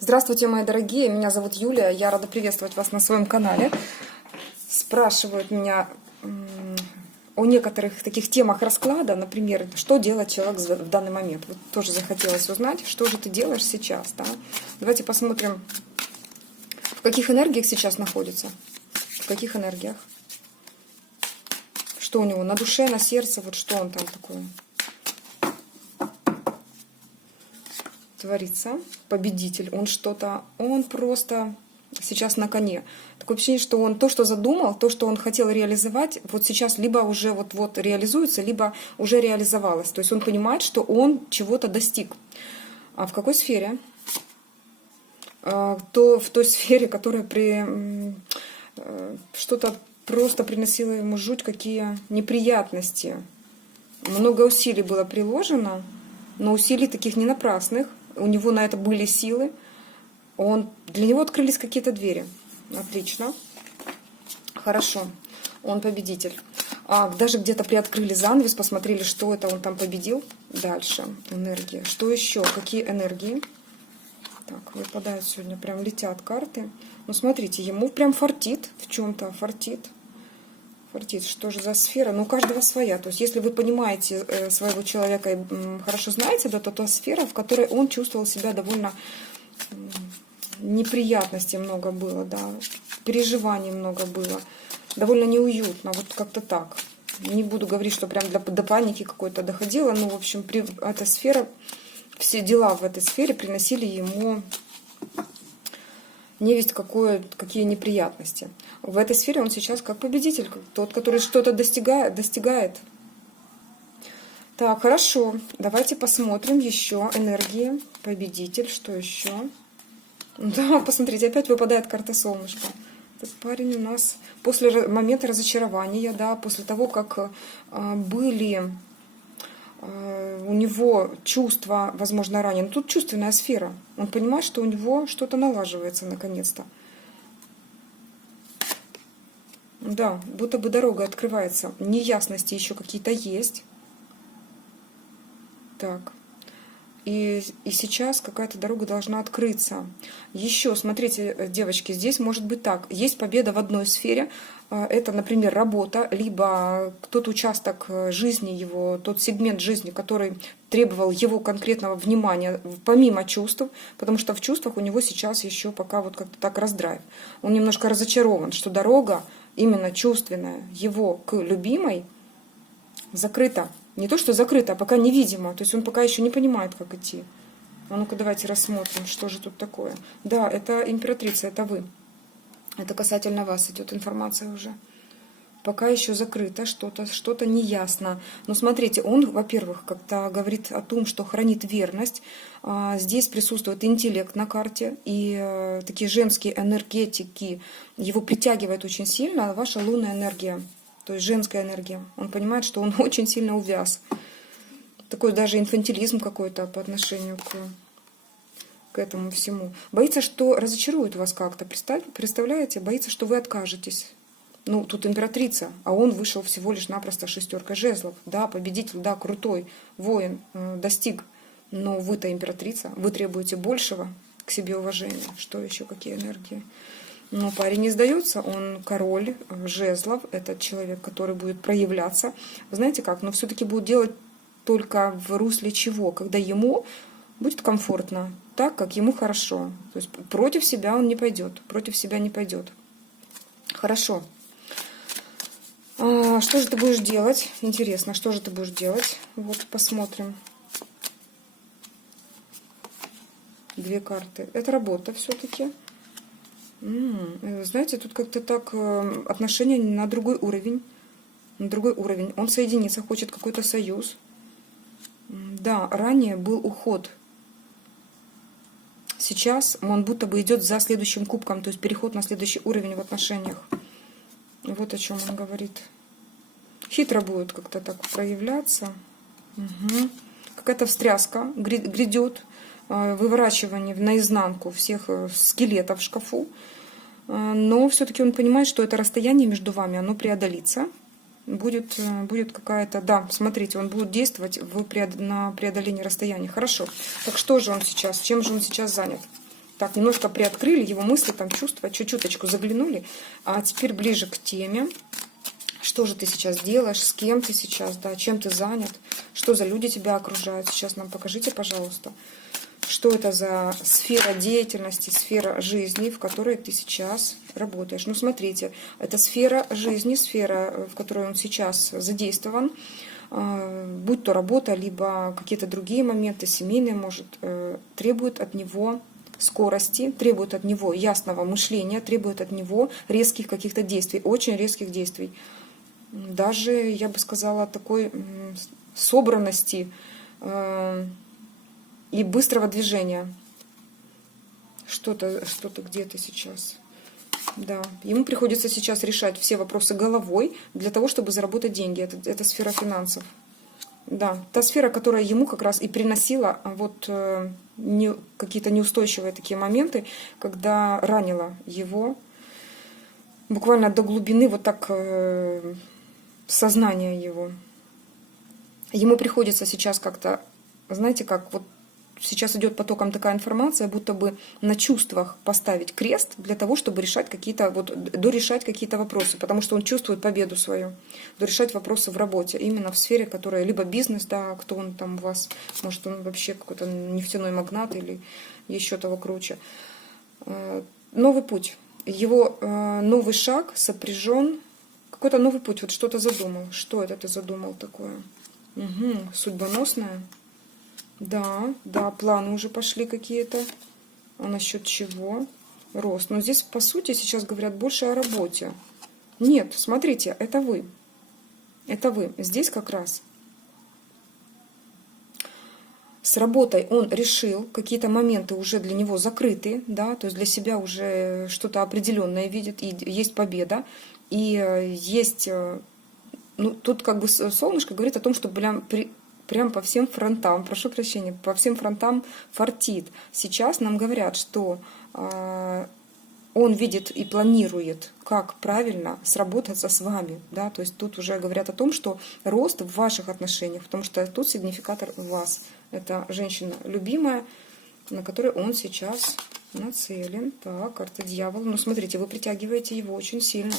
Здравствуйте, мои дорогие, меня зовут Юлия, я рада приветствовать вас на своем канале. Спрашивают меня о некоторых таких темах расклада, например, что делает человек в данный момент. Вот тоже захотелось узнать, что же ты делаешь сейчас, да? Давайте посмотрим, в каких энергиях сейчас находится, в каких энергиях, что у него на душе, на сердце, вот что он там такое творится. Победитель, он просто сейчас на коне. Такое ощущение, что он то, что задумал, то, что он хотел реализовать, вот сейчас либо уже вот реализуется, либо уже реализовалось. То есть он понимает, что он чего-то достиг. А в какой сфере? В той сфере, которая что-то просто приносило ему жуть, какие неприятности. Много усилий было приложено, но усилий таких не напрасных. У него на это были силы. Для него открылись какие-то двери. Отлично. Хорошо. Он победитель. Даже где-то приоткрыли занавес, посмотрели, что это он там победил. Дальше. Энергия. Что еще? Какие энергии? Так, выпадают сегодня, прям летят карты. Ну, смотрите, ему прям фартит в чем-то. Фартит. Что же за сфера? Ну, у каждого своя. То есть, если вы понимаете своего человека и хорошо знаете, да, то та сфера, в которой он чувствовал себя довольно неприятностей много было, да, переживаний много было, довольно неуютно, вот как-то так. Не буду говорить, что прям до паники какой-то доходило, но, в общем, эта сфера, все дела в этой сфере приносили ему невесть какие неприятности. В этой сфере он сейчас как победитель, как тот, который что-то достигает. Так, хорошо. Давайте посмотрим еще энергии. Победитель, что еще? Да, посмотрите, опять выпадает карта солнышко. Этот парень у нас после момента разочарования, да, после того, как были у него чувства, возможно, ранее. Но тут чувственная сфера. Он понимает, что у него что-то налаживается наконец-то. Да, будто бы дорога открывается. Неясности еще какие-то есть. Так. И сейчас какая-то дорога должна открыться. Еще, смотрите, девочки, здесь может быть так. Есть победа в одной сфере. Это, например, работа, либо тот участок жизни его, тот сегмент жизни, который требовал его конкретного внимания, помимо чувств, потому что в чувствах у него сейчас еще пока вот как-то так раздрайв. Он немножко разочарован, что дорога, именно чувственная, его к любимой, закрыта. Не то, что закрыто, а пока невидимо. То есть он пока еще не понимает, как идти. А ну-ка давайте рассмотрим, что же тут такое. Да, это императрица, это вы. Это касательно вас идет информация уже. Пока еще закрыто, что-то неясно. Но смотрите, он, во-первых, как-то говорит о том, что хранит верность. Здесь присутствует интеллект на карте. И такие женские энергетики его притягивают очень сильно. Ваша лунная энергия. То есть женская энергия. Он понимает, что он очень сильно увяз. Такой даже инфантилизм какой-то по отношению к этому всему. Боится, что разочарует вас как-то. Представляете? Боится, что вы откажетесь. Ну, тут императрица, а он вышел всего лишь напросто шестеркой жезлов. Да, победитель, да, крутой воин, достиг. Но вы-то императрица, вы требуете большего к себе уважения. Что еще, какие энергии? Но парень не сдается, он король жезлов, это человек, который будет проявляться. Вы знаете как, но все-таки будет делать только в русле чего? Когда ему будет комфортно, так, как ему хорошо. То есть против себя он не пойдет, Хорошо. Что же ты будешь делать? Интересно, что же ты будешь делать? Вот, посмотрим. Две карты. Это работа все-таки. Знаете, тут как-то так отношения на другой уровень. Он соединиться хочет, какой-то союз. Да, ранее был уход. Сейчас он будто бы идет за следующим кубком, то есть переход на следующий уровень в отношениях. Вот о чем он говорит. Хитро будет как-то так проявляться. Угу. Какая-то встряска грядет. Выворачивание наизнанку всех скелетов в шкафу. Но все-таки он понимает, что это расстояние между вами, оно преодолится. Будет какая-то... Да, смотрите, он будет действовать на преодоление расстояния. Хорошо. Так что же он сейчас? Чем же он сейчас занят? Так, немножко приоткрыли его мысли, там чувства, чуть-чуточку заглянули. А теперь ближе к теме. Что же ты сейчас делаешь, с кем ты сейчас, да, чем ты занят, что за люди тебя окружают. Сейчас нам покажите, пожалуйста, что это за сфера деятельности, сфера жизни, в которой ты сейчас работаешь. Ну, смотрите, это сфера жизни, сфера, в которой он сейчас задействован, будь то работа, либо какие-то другие моменты, семейные, может, требует от него скорости, требует от него ясного мышления, требует от него резких каких-то действий, очень резких действий. Даже, я бы сказала, такой собранности и быстрого движения. Что-то где-то сейчас. Да, ему приходится сейчас решать все вопросы головой для того, чтобы заработать деньги. Это сфера финансов. Да, та сфера, которая ему как раз и приносила вот какие-то неустойчивые такие моменты, когда ранила его буквально до глубины вот так сознания его. Ему приходится сейчас как-то, знаете, как вот сейчас идет потоком такая информация, будто бы на чувствах поставить крест для того, чтобы решать какие-то, вот, дорешать какие-то вопросы, потому что он чувствует победу свою, дорешать вопросы в работе, именно в сфере, которая либо бизнес, да, кто он там у вас, может, он вообще какой-то нефтяной магнат или еще того круче. Новый путь, его новый шаг сопряжен, какой-то новый путь, вот что-то задумал. Что это ты задумал такое? Угу, судьбоносное. Да, да, планы уже пошли какие-то. А насчет чего? Рост. Но здесь, по сути, сейчас говорят больше о работе. Нет, смотрите, это вы. Это вы. Здесь как раз с работой он решил, какие-то моменты уже для него закрыты, да, то есть для себя уже что-то определенное видит, и есть победа, и есть, ну, тут как бы солнышко говорит о том, что прям по всем фронтам, прошу прощения, по всем фронтам фартит. Сейчас нам говорят, что он видит и планирует, как правильно сработаться с вами. Да? То есть тут уже говорят о том, что рост в ваших отношениях, потому что тут сигнификатор вас. Это женщина любимая, на которой он сейчас нацелен. Так, карта дьявола. Ну, смотрите, вы притягиваете его очень сильно.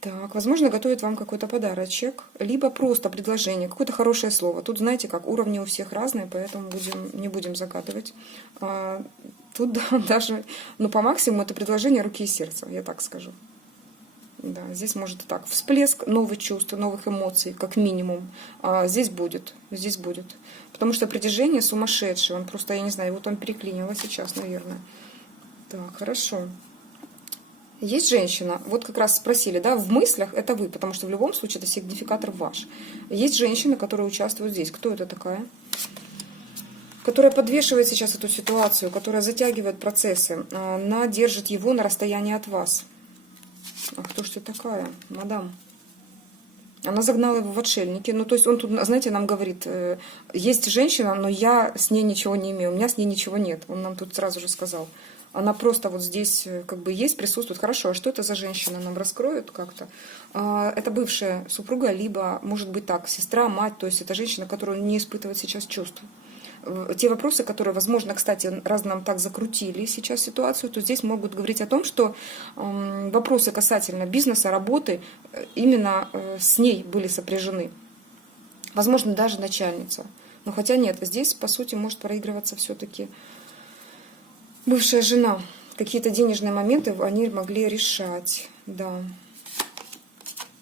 Так, возможно, готовит вам какой-то подарочек, либо просто предложение, какое-то хорошее слово. Тут, знаете, как уровни у всех разные, поэтому не будем загадывать. Тут даже, ну, по максимуму это предложение руки и сердца, я так скажу. Да, здесь может и так. Всплеск новых чувств, новых эмоций, как минимум. Здесь будет, здесь будет. Потому что притяжение сумасшедшее. Он просто, я не знаю, вот он переклинило сейчас, наверное. Так, хорошо. Есть женщина, вот как раз спросили, да, в мыслях это вы, потому что в любом случае это сигнификатор ваш. Есть женщина, которая участвует здесь. Кто это такая? Которая подвешивает сейчас эту ситуацию, которая затягивает процессы. Она держит его на расстоянии от вас. А кто ж ты такая, мадам? Она загнала его в отшельники. Ну, то есть он тут, знаете, нам говорит, есть женщина, но я с ней ничего не имею, у меня с ней ничего нет. Он нам тут сразу же сказал. Она просто вот здесь как бы есть, присутствует. Хорошо, а что это за женщина? Нам раскроют как-то. Это бывшая супруга, либо, может быть так, сестра, мать. То есть это женщина, которая не испытывает сейчас чувств. Те вопросы, которые, возможно, кстати, раз нам так закрутили сейчас ситуацию, то здесь могут говорить о том, что вопросы касательно бизнеса, работы именно с ней были сопряжены. Возможно, даже начальница. Но хотя нет, здесь, по сути, может проигрываться все-таки бывшая жена. Какие-то денежные моменты они могли решать. Да.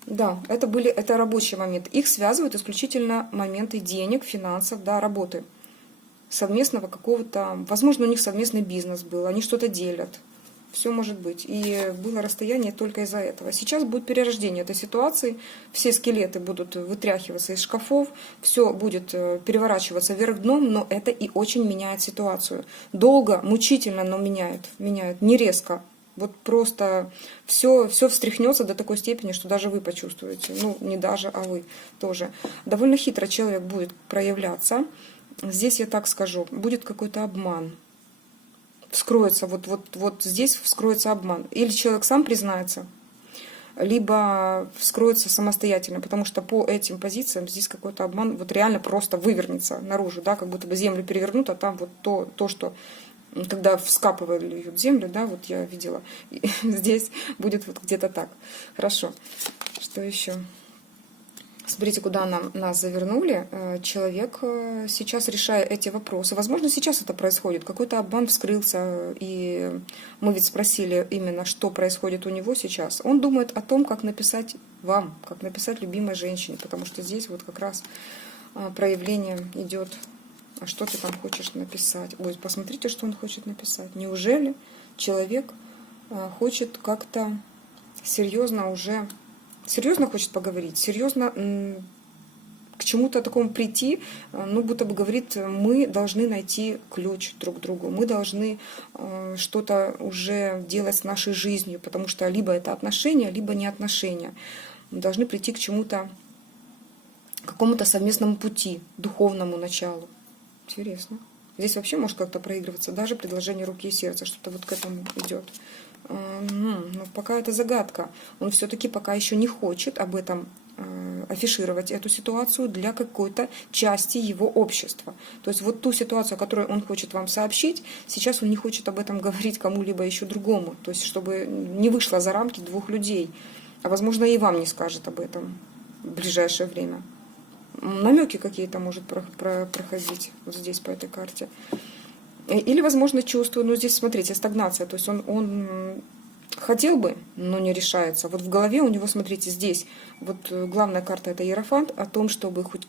Да, это рабочий момент. Их связывают исключительно моменты денег, финансов, да, работы. Совместного какого-то, возможно, у них совместный бизнес был, они что-то делят. Все может быть. И было расстояние только из-за этого. Сейчас будет перерождение этой ситуации, все скелеты будут вытряхиваться из шкафов, все будет переворачиваться вверх дном, но это и очень меняет ситуацию. Долго, мучительно, но меняет, не резко. Вот просто все встряхнется до такой степени, что даже вы почувствуете. Ну, не даже, а вы тоже. Довольно хитро человек будет проявляться. Здесь я так скажу, будет какой-то обман. Вскроется, вот здесь вскроется обман. Или человек сам признается, либо вскроется самостоятельно, потому что по этим позициям здесь какой-то обман вот реально просто вывернется наружу, да, как будто бы землю перевернут, а там вот то что когда вскапывали землю, да, вот я видела, и здесь будет вот где-то так. Хорошо. Что еще? Смотрите, куда нас завернули. Человек сейчас, решая эти вопросы, возможно, сейчас это происходит, какой-то обман вскрылся, и мы ведь спросили именно, что происходит у него сейчас. Он думает о том, как написать вам, как написать любимой женщине, потому что здесь вот как раз проявление идет. А что ты там хочешь написать? Ой, посмотрите, что он хочет написать. Неужели человек хочет как-то серьезно хочет поговорить, серьезно к чему-то такому прийти, ну, будто бы говорит, мы должны найти ключ друг к другу, мы должны что-то уже делать с нашей жизнью, потому что либо это отношения, либо не отношения. Мы должны прийти к чему-то, к какому-то совместному пути, духовному началу. Интересно. Здесь вообще может как-то проигрываться даже предложение руки и сердца, что-то вот к этому идет. Но пока это загадка. Он все-таки пока еще не хочет об этом афишировать, эту ситуацию для какой-то части его общества. То есть вот ту ситуацию, которую он хочет вам сообщить, сейчас он не хочет об этом говорить кому-либо еще другому. То есть чтобы не вышло за рамки двух людей. А возможно и вам не скажет об этом в ближайшее время. Намеки какие-то может проходить вот здесь по этой карте. Или, возможно, чувствую, но здесь, смотрите, стагнация. То есть он хотел бы, но не решается. Вот в голове у него, смотрите, здесь вот главная карта — это Иерофант, о том, чтобы хоть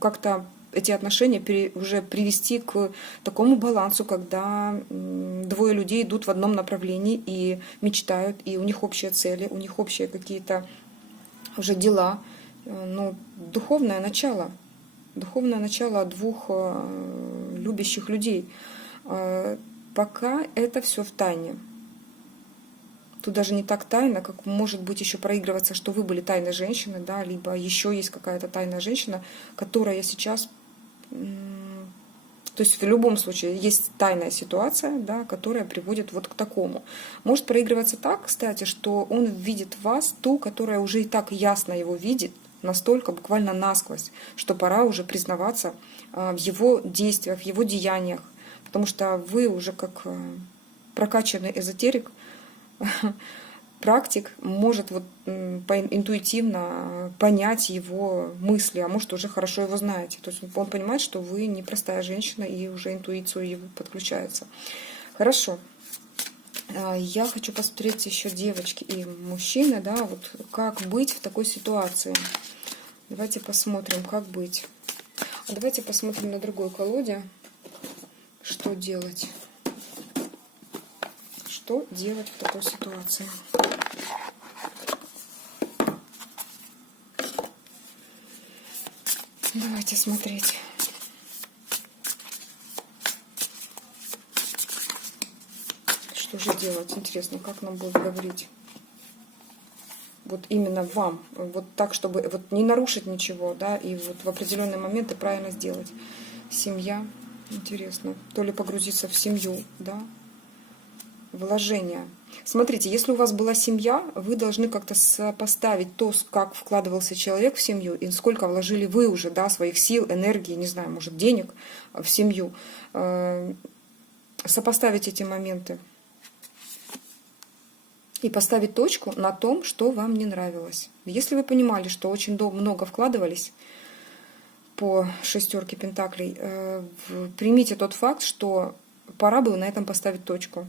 как-то эти отношения уже привести к такому балансу, когда двое людей идут в одном направлении и мечтают, и у них общие цели, у них общие какие-то уже дела. Ну, духовное начало двух любящих людей. Пока это все в тайне. Тут даже не так тайно, как может быть еще проигрываться, что вы были тайной женщиной, да, либо еще есть какая-то тайная женщина, которая сейчас... То есть в любом случае есть тайная ситуация, да, которая приводит вот к такому. Может проигрываться так, кстати, что он видит в вас ту, которая уже и так ясно его видит, настолько буквально насквозь, что пора уже признаваться в его действиях, в его деяниях, потому что вы уже как прокачанный эзотерик, практик, может вот интуитивно понять его мысли, а может уже хорошо его знаете. То есть он понимает, что вы непростая женщина, и уже интуицию его подключается. Хорошо. Я хочу посмотреть еще, девочки и мужчины, да, вот как быть в такой ситуации. Давайте посмотрим, как быть. Давайте посмотрим на другой колоде, что делать. Что делать в такой ситуации? Давайте смотреть. Что же делать? Интересно, как нам будет говорить? Вот именно вам, вот так, чтобы вот не нарушить ничего, да, и вот в определенные моменты правильно сделать. Семья, интересно, то ли погрузиться в семью, да, вложения. Смотрите, если у вас была семья, вы должны как-то сопоставить то, как вкладывался человек в семью, и сколько вложили вы уже, да, своих сил, энергии, не знаю, может, денег в семью. Сопоставить эти моменты. И поставить точку на том, что вам не нравилось. Если вы понимали, что очень много вкладывались по шестерке пентаклей, примите тот факт, что пора бы на этом поставить точку.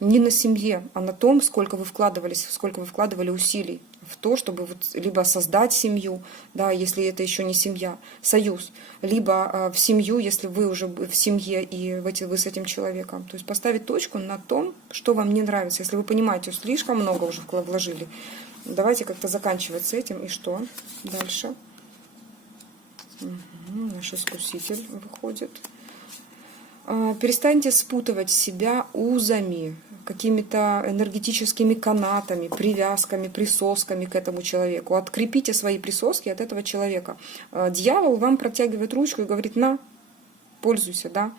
Не на семье, а на том, сколько вы вкладывались, сколько вы вкладывали усилий в то, чтобы вот либо создать семью, да, если это еще не семья, союз, либо в семью, если вы уже в семье и вы с этим человеком. То есть поставить точку на том, что вам не нравится. Если вы понимаете, что слишком много уже вложили, давайте как-то заканчивать с этим. И что дальше? Наш искуситель выходит. Перестаньте спутывать себя узами, какими-то энергетическими канатами, привязками, присосками к этому человеку. Открепите свои присоски от этого человека. Дьявол вам протягивает ручку и говорит: на, пользуйся, да.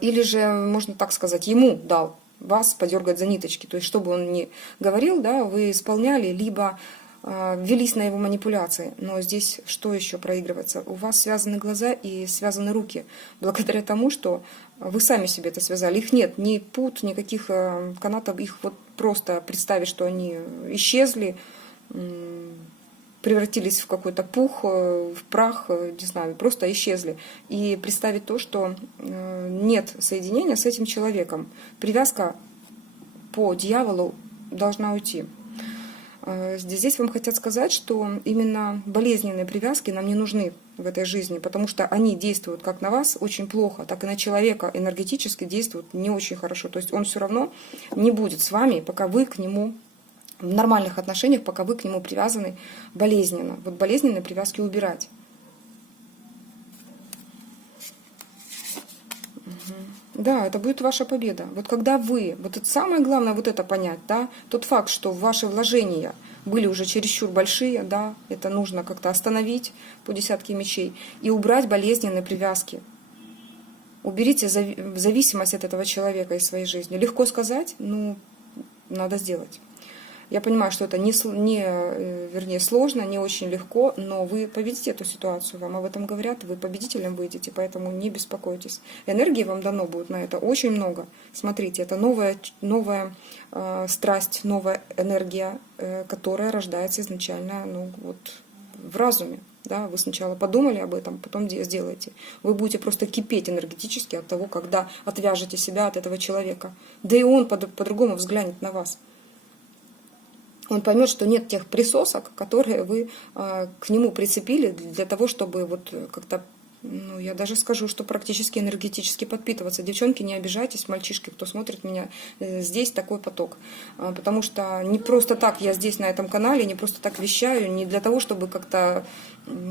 Или же, можно так сказать, ему дал вас подергать за ниточки. То есть, что бы он ни говорил, да, вы исполняли, либо велись на его манипуляции. Но здесь что еще проигрывается? У вас связаны глаза и связаны руки. Благодаря тому, что вы сами себе это связали. Их нет, ни пут, никаких канатов. Их вот просто представить, что они исчезли, превратились в какой-то пух, в прах, не знаю, просто исчезли. И представить то, что нет соединения с этим человеком. Привязка по дьяволу должна уйти. Здесь вам хотят сказать, что именно болезненные привязки нам не нужны в этой жизни, потому что они действуют как на вас очень плохо, так и на человека энергетически действуют не очень хорошо. То есть он все равно не будет с вами, пока вы к нему в нормальных отношениях, пока вы к нему привязаны болезненно. Вот болезненные привязки убирать. Да, это будет ваша победа. Вот когда вы, вот это самое главное, вот это понять, да, тот факт, что ваши вложения были уже чересчур большие, да, это нужно как-то остановить по десятке мечей и убрать болезненные привязки. Уберите зависимость от этого человека из своей жизни. Легко сказать, но надо сделать. Я понимаю, что это вернее, сложно, не очень легко, но вы победите эту ситуацию, вам об этом говорят, вы победителем выйдете, поэтому не беспокойтесь. Энергии вам дано будет на это очень много. Смотрите, это новая страсть, новая энергия, которая рождается изначально в разуме. Да? Вы сначала подумали об этом, потом сделаете. Вы будете просто кипеть энергетически от того, когда отвяжете себя от этого человека. Да и он по-другому взглянет на вас. Он поймет, что нет тех присосок, которые вы к нему прицепили для того, чтобы вот как-то, я даже скажу, что практически энергетически подпитываться. Девчонки, не обижайтесь, мальчишки, кто смотрит меня, здесь такой поток. Потому что не просто так я здесь на этом канале, не просто так вещаю, не для того, чтобы как-то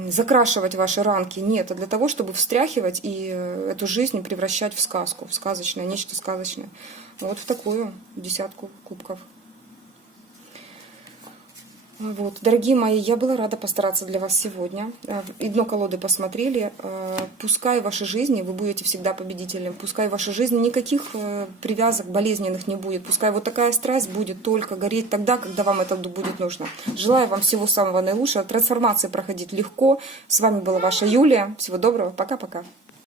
закрашивать ваши ранки, нет, а для того, чтобы встряхивать и эту жизнь превращать в сказку, в сказочное, нечто сказочное. Вот в такую десятку кубков. Вот, дорогие мои, я была рада постараться для вас сегодня. И дно колоды посмотрели. Пускай в вашей жизни вы будете всегда победителем. Пускай в вашей жизни никаких привязок болезненных не будет. Пускай вот такая страсть будет только гореть тогда, когда вам это будет нужно. Желаю вам всего самого наилучшего. Трансформации проходить легко. С вами была ваша Юлия. Всего доброго. Пока-пока.